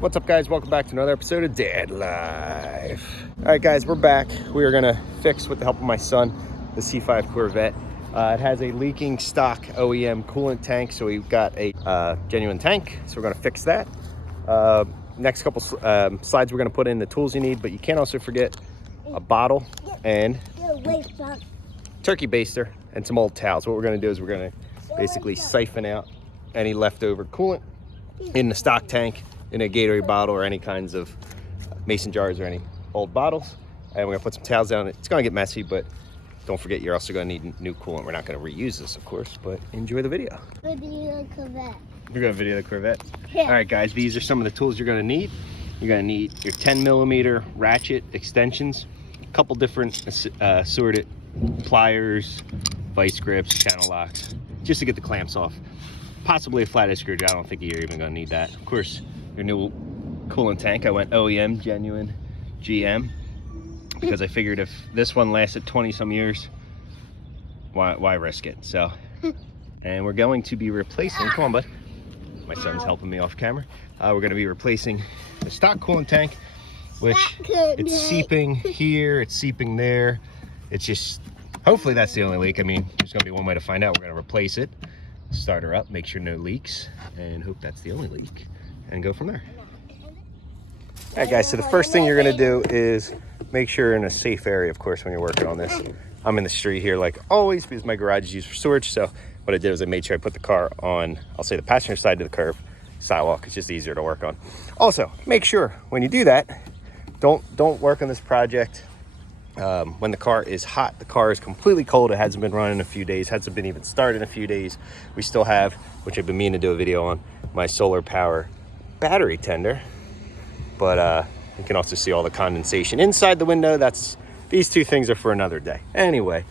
What's up, guys? Welcome back to another episode of Dadlife. All right, guys, we're back. We are gonna fix, with the help of my son, the C5 Corvette. It has a leaking stock OEM coolant tank, so we've got a genuine tank, so we're gonna fix that. Next couple slides, we're gonna put in the tools you need, but you can't also forget a bottle and turkey baster and some old towels. What we're gonna do is we're gonna basically siphon out any leftover coolant in the stock tank, in a Gatorade bottle or any kinds of mason jars or any old bottles, and we're gonna put some towels down. It's gonna get messy, but don't forget you're also gonna need new coolant. We're not gonna reuse this, of course, but enjoy the video. Video Corvette. We're gonna video the Corvette. Yeah. All right, guys, these are some of the tools you're gonna need. You're gonna need your 10mm ratchet extensions, a couple different assorted pliers, vice grips, channel locks, just to get the clamps off. Possibly a flathead screwdriver. I don't think you're even gonna need that. Of course, your new coolant tank. I went OEM, genuine, GM, because I figured if this one lasted 20 some years, why risk it? So, and we're going to be replacing, come on, bud. My son's helping me off camera. We're gonna be replacing the stock coolant tank, which it's seeping here, it's seeping there. It's just, hopefully that's the only leak. I mean, there's gonna be one way to find out. We're gonna replace it, start her up, make sure no leaks, and hope that's the only leak, and go from there. All right, guys, so the first thing you're gonna do is make sure you're in a safe area, of course, when you're working on this. I'm in the street here like always because my garage is used for storage. So what I did was I made sure I put the car on, I'll say, the passenger side of the curb, sidewalk. It's just easier to work on. Also, make sure when you do that, don't work on this project when the car is hot. The car is completely cold. It hasn't been running in a few days, hasn't been even started in a few days. We still have, which I've been meaning to do a video on, my solar power battery tender. But you can also see all the condensation inside the window. These two things are for another day. Anyway,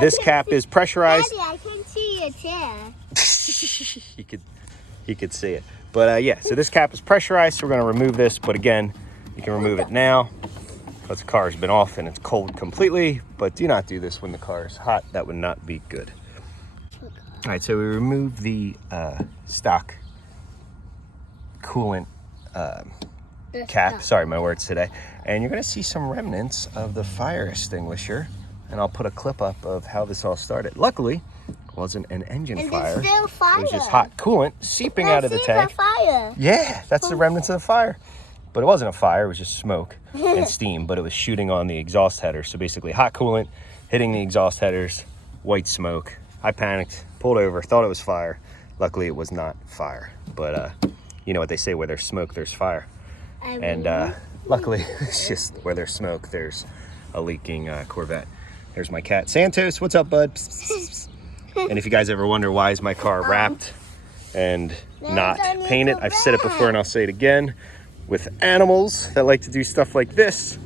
this cap is pressurized. Daddy, I can see your chair. he could see it. But yeah, so this cap is pressurized, so we're gonna remove this. But again, you can remove it now because the car has been off and it's cold completely. But do not do this when the car is hot. That would not be good. All right, so we removed the stock coolant cap, sorry, my words today, and you're going to see some remnants of the fire extinguisher, and I'll put a clip up of how this all started. Luckily, it wasn't an engine fire. Still fire. It was just hot coolant seeping out of the tank. Fire. Yeah, that's the remnants of the fire. But it wasn't a fire, it was just smoke and steam, but it was shooting on the exhaust header. So basically hot coolant hitting the exhaust headers, white smoke. I panicked, pulled over, thought it was fire. Luckily it was not fire, but you know what they say, where there's smoke there's fire. And luckily, it's just where there's smoke, there's a leaking Corvette. There's my cat, Santos. What's up, bud? And if you guys ever wonder why is my car wrapped and not painted, I've said it before and I'll say it again. With animals that like to do stuff like this,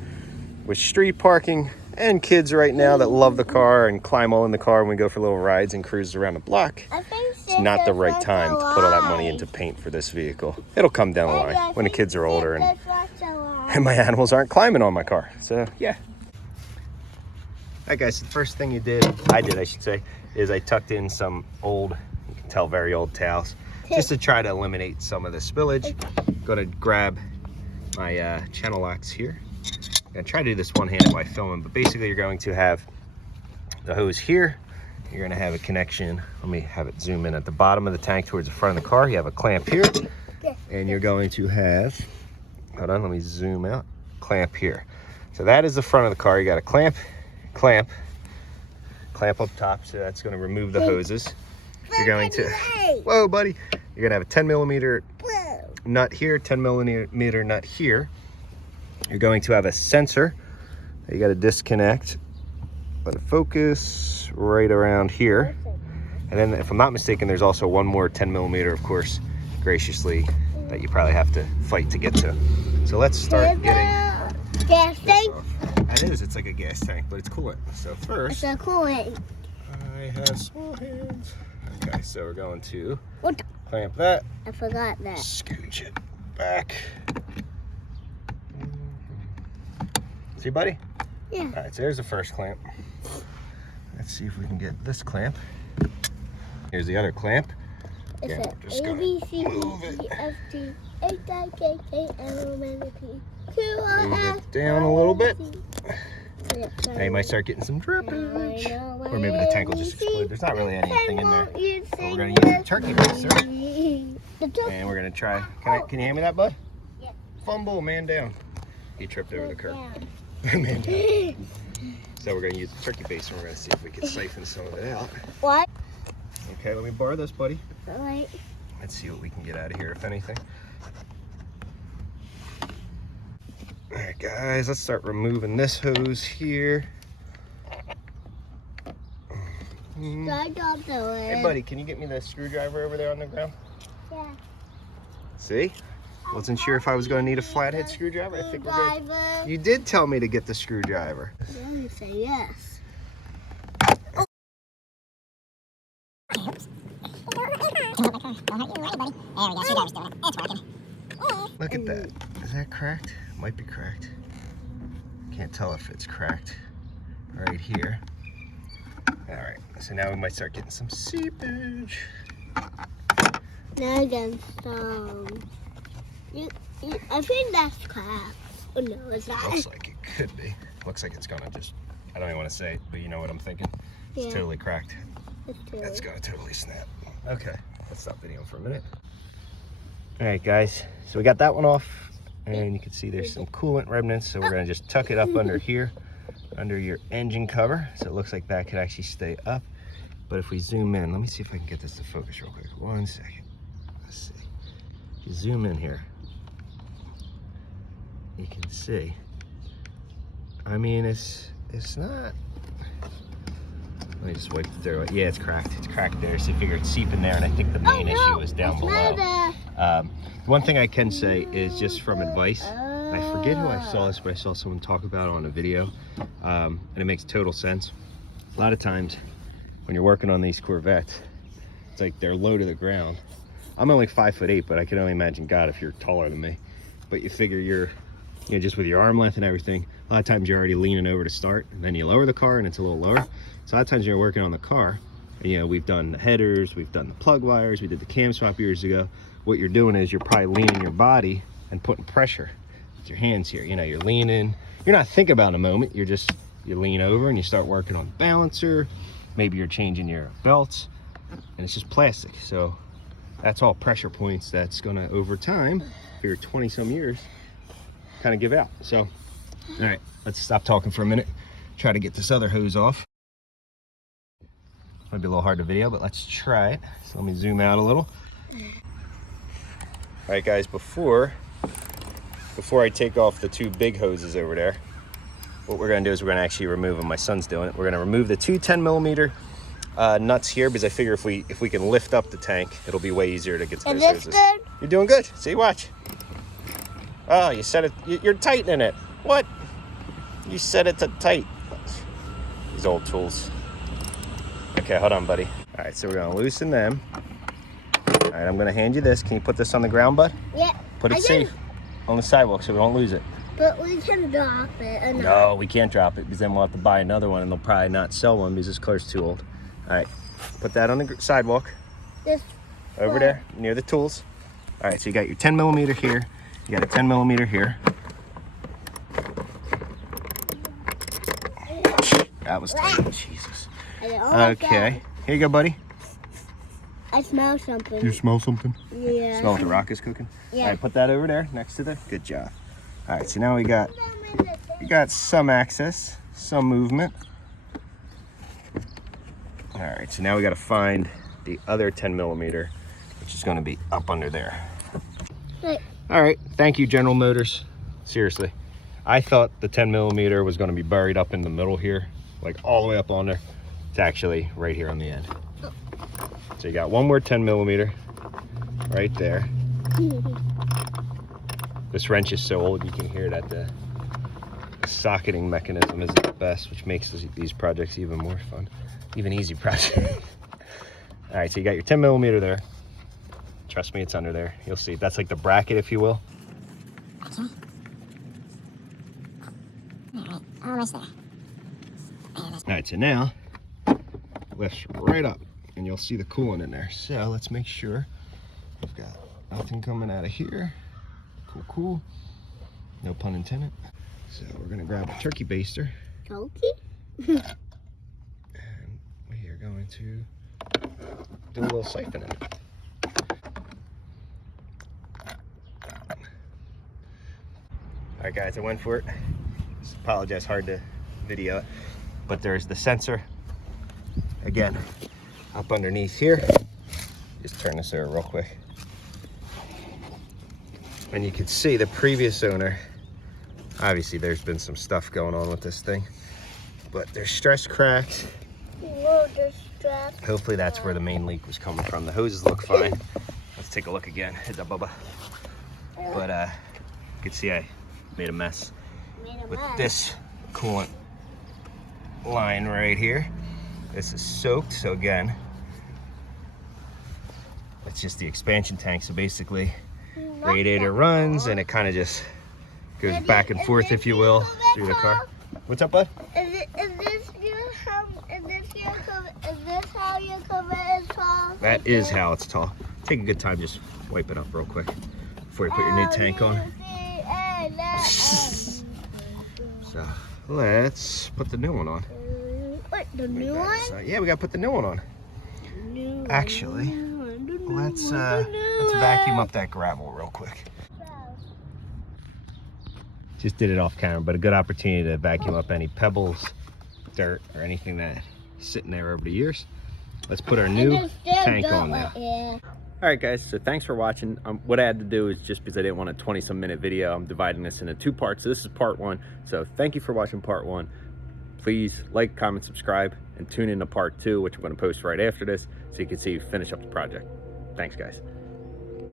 with street parking, and kids right now that love the car and climb all in the car when we go for little rides and cruises around the block, it's not the right time to put all that money into paint for this vehicle. It'll come down the line when the kids are older and my animals aren't climbing on my car. So yeah. All right, guys, so the first thing I should say, is I tucked in some old, you can tell, very old towels, just to try to eliminate some of the spillage. Gonna grab my channel locks here. I'm gonna try to do this one-handed while filming, but basically you're going to have the hose here. You're gonna have a connection, let me have it zoom in, at the bottom of the tank towards the front of the car. You have a clamp here, and you're going to have, hold on, let me zoom out, clamp here. So that is the front of the car. You got a clamp up top, so that's gonna remove the hoses. You're going to, whoa buddy, you're gonna have a 10mm nut here, 10mm nut here. You're going to have a sensor that you got to disconnect, let it focus right around here. And then, if I'm not mistaken, there's also one more 10mm, of course, graciously, that you probably have to fight to get to. So let's start getting gas tank. That is, it's like a gas tank, but it's coolant. So first, It's a coolant. I have small hands. Okay, so we're going to clamp that. I forgot that. Scooch it back. See, buddy? Yeah. All right, so there's the first clamp. Let's see if we can get this clamp. Here's the other clamp. It's Yeah, a just A, B, C, D, move E, it. F, G, Move it down a little bit. Now you might start getting some drippage. Or maybe the tank will just explode. There's not really anything in there. But we're going to use the turkey baster. And we're going to try. Can you hand me that, bud? Yeah. Fumble, man down. He tripped over the curb. Man down. So we're going to use the turkey baster and we're going to see if we can siphon some of it out. What? Okay, let me borrow this, buddy. Alright. Let's see what we can get out of here, if anything. Alright guys, let's start removing this hose here. Hey buddy, can you get me the screwdriver over there on the ground? Yeah. See? Wasn't sure if I was going to need a flathead screwdriver. I think we're good. You did tell me to get the screwdriver. Yeah, you say yes. Look at that. Is that cracked? Might be cracked. Can't tell if it's cracked right here. Alright, so now we might start getting some seepage. Now again, some. I think that's cracked. Oh no, it's not. Looks like it could be. Looks like it's gonna just, I don't even want to say it, but you know what I'm thinking. It's Yeah. totally cracked. It's It's gonna totally snap. Okay, let's stop video for a minute. Alright guys, so we got that one off. And you can see there's some coolant remnants, so we're gonna just tuck it up under here, under your engine cover. So it looks like that could actually stay up. But if we zoom in, let me see if I can get this to focus real quick. 1 second. Let's see. If you zoom in here, you can see. I mean, it's not. Let me just wipe through it. Yeah, it's cracked. It's cracked there. So you figure it's seeping there, and I think the main issue is down below. One thing I can say is just from advice. I forget who I saw this, but I saw someone talk about it on a video, and it makes total sense. A lot of times when you're working on these Corvettes, it's like they're low to the ground. I'm only 5'8", but I can only imagine God if you're taller than me. But you figure you're, you know, just with your arm length and everything, a lot of times you're already leaning over to start, and then you lower the car and it's a little lower. So a lot of times you're working on the car, and, you know, we've done the headers, we've done the plug wires, we did the cam swap years ago. What you're doing is you're probably leaning your body and putting pressure with your hands here. You know, you're leaning, you're not thinking about it in a moment, you lean over and you start working on the balancer. Maybe you're changing your belts, and it's just plastic. So that's all pressure points that's gonna, over time, for your 20 some years, kind of give out. So, all right, let's stop talking for a minute. Try to get this other hose off. Might be a little hard to video, but let's try it. So let me zoom out a little. All right guys, before I take off the two big hoses over there, what we're gonna do is we're gonna actually remove them. My son's doing it. We're gonna remove the two 10mm nuts here, because I figure if we can lift up the tank, it'll be way easier to get to those hoses. Good? You're doing good. See, watch. Oh, you set it, you're tightening it. What? You set it to tight. These old tools. Okay, hold on, buddy. All right, so we're gonna loosen them. All right, I'm gonna hand you this. Can you put this on the ground, bud? Yeah. Put it safe on the sidewalk so we don't lose it. But we can drop it. Or not. No, we can't drop it, because then we'll have to buy another one, and they'll probably not sell one because this car's too old. All right, put that on the sidewalk. This Over there, near the tools. All right, so you got your 10mm here. You got a 10mm here. That was tight. Jesus. Okay, here you go, buddy. I smell something. You smell something? Yeah. Smell what the rock is cooking? Yeah. All right, put that over there next to the, good job. All right, so now we got some access, some movement. All right, so now we got to find the other 10mm, which is going to be up under there. Wait. All right, thank you, General Motors. Seriously, I thought the 10mm was going to be buried up in the middle here, like all the way up on there. It's actually right here on the end. So you got one more 10mm right there. This wrench is so old you can hear that the socketing mechanism isn't the best, which makes these projects even more fun, even easy projects. All right, so you got your 10mm there. Trust me, it's under there. You'll see. That's like the bracket, if you will. Okay. All right, almost there. All right, so now lifts right up, and you'll see the coolant in there. So let's make sure we've got nothing coming out of here. Cool. No pun intended. So we're gonna grab a turkey baster. Turkey? And we are going to do a little siphon in it. All right, guys, I went for it. Just apologize, hard to video it, but there's the sensor. Again, up underneath here. Just turn this over real quick. And you can see the previous owner, obviously there's been some stuff going on with this thing, but there's stress cracks. Whoa, there's stress. Hopefully that's where the main leak was coming from. The hoses look fine. Let's take a look again. Hit that, Bubba. But you can see I made a mess with this coolant line right here. This is soaked, so again, it's just the expansion tank. So basically, radiator runs and it kind of just goes back and forth, if you will, through the car. What's up, bud? Is this how your Corvette is tall? That is how it's tall. Take a good time, just wipe it up real quick before you put your new tank on. So let's put the new one on. What, the new one? Yeah, we gotta put the new one on. Actually, let's vacuum up that gravel real quick. Just did it off camera, but a good opportunity to vacuum up any pebbles, dirt, or anything that's sitting there over the years. Let's put our new tank on now. All right, guys, so thanks for watching. What I had to do is just because I didn't want a 20-some minute video, I'm dividing this into 2 parts. So this is part 1. So thank you for watching part 1. Please like, comment, subscribe, and tune in to part 2, which I'm going to post right after this, so you can see finish up the project. Thanks, guys.